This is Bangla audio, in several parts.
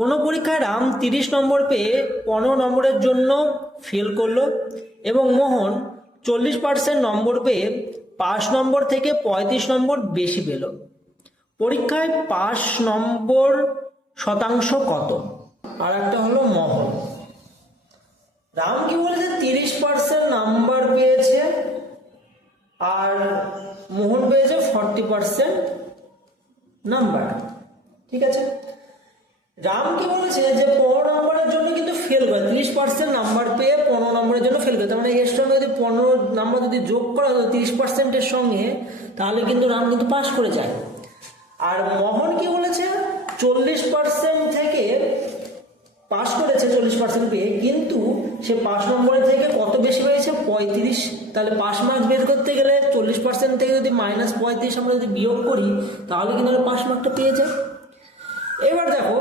কোনো পরীক্ষায় রাম তিরিশ নম্বর পেয়ে পনেরো নম্বরের জন্য ফেল করল এবং মোহন চল্লিশ পার্সেন্ট নম্বর পেয়ে পাঁচ নম্বর থেকে পঁয়ত্রিশ নম্বর বেশি পেল। পরীক্ষায় পাঁচ নম্বর শতাংশ কত? আর একটা হলো মোহন। রাম কি বলেছে? তিরিশ পার্সেন্ট নাম্বার পেয়েছে আর মোহন পেয়েছে ফর্টি পার্সেন্ট নাম্বার। ঠিক আছে? রাম কি বলেছে যে পনেরো নম্বরের জন্য কিন্তু ফেল করে, তিরিশ পার্সেন্ট নাম্বার পেয়ে পনেরো নম্বরের জন্য ফেল করে। তার মানে এর সঙ্গে যদি পনেরো নাম্বার যদি যোগ করা হতো তিরিশ পার্সেন্টের সঙ্গে, তাহলে কিন্তু রাম কিন্তু পাস করে যায়। আর মোহন কি বলেছে? চল্লিশ পার্সেন্ট থেকে পাস করেছে চল্লিশ পার্সেন্ট পেয়ে, কিন্তু সে পাঁচ নম্বরের থেকে কত বেশি পেয়েছে? পঁয়ত্রিশ। তাহলে পাস মার্ক বের করতে গেলে চল্লিশ পার্সেন্ট থেকে যদি মাইনাস পঁয়ত্রিশ আমরা যদি বিয়োগ করি, তাহলে কিন্তু পাস মার্কটা পেয়ে যায় এবার দেখো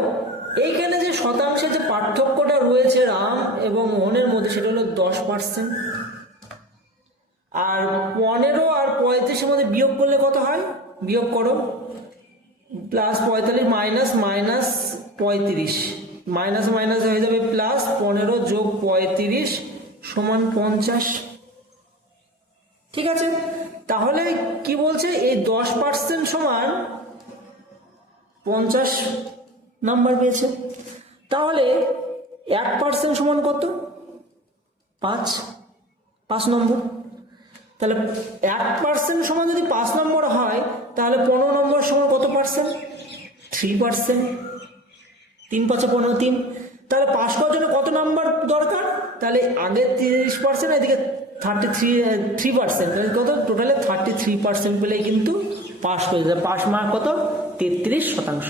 এইখানে যে শতাংশের যে পার্থক্যটা রয়েছে রাম এবং মোহনের মধ্যে, সেটা হলো দশ পার্সেন্ট আর পনেরো আর পঁয়ত্রিশের মধ্যে বিয়োগ করলে কত হয়? বিয়োগ করো। প্লাস পঁয়তাল্লিশ মাইনাস মাইনাস পঁয়ত্রিশ। মাইনাস মাইনাস হয়ে যাবে প্লাস পনেরো যোগ পঁয়ত্রিশ সমান পঞ্চাশ। ঠিক আছে? তাহলে কি বলছে? এই দশ পার্সেন্ট সমান পঞ্চাশ নাম্বার পেয়েছে। তাহলে এক পার্সেন্ট সমান কত? পাঁচ। পাঁচ নম্বর। তাহলে এক পার্সেন্ট সমান যদি পাঁচ নম্বর হয়, তাহলে পনেরো নম্বর সমান কত পার্সেন্ট থ্রি পার্সেন্ট তিন পাঁচে পনেরো, তিন। তাহলে পাস করার জন্য কত নাম্বার দরকার? তাহলে আগে তিরিশ পার্সেন্ট এদিকে থার্টি থ্রি থ্রি পার্সেন্ট তাহলে কত? টোটালে থার্টি থ্রি পার্সেন্ট পেলেই কিন্তু পাস করে পাস মার্ক কত? তেত্রিশ শতাংশ।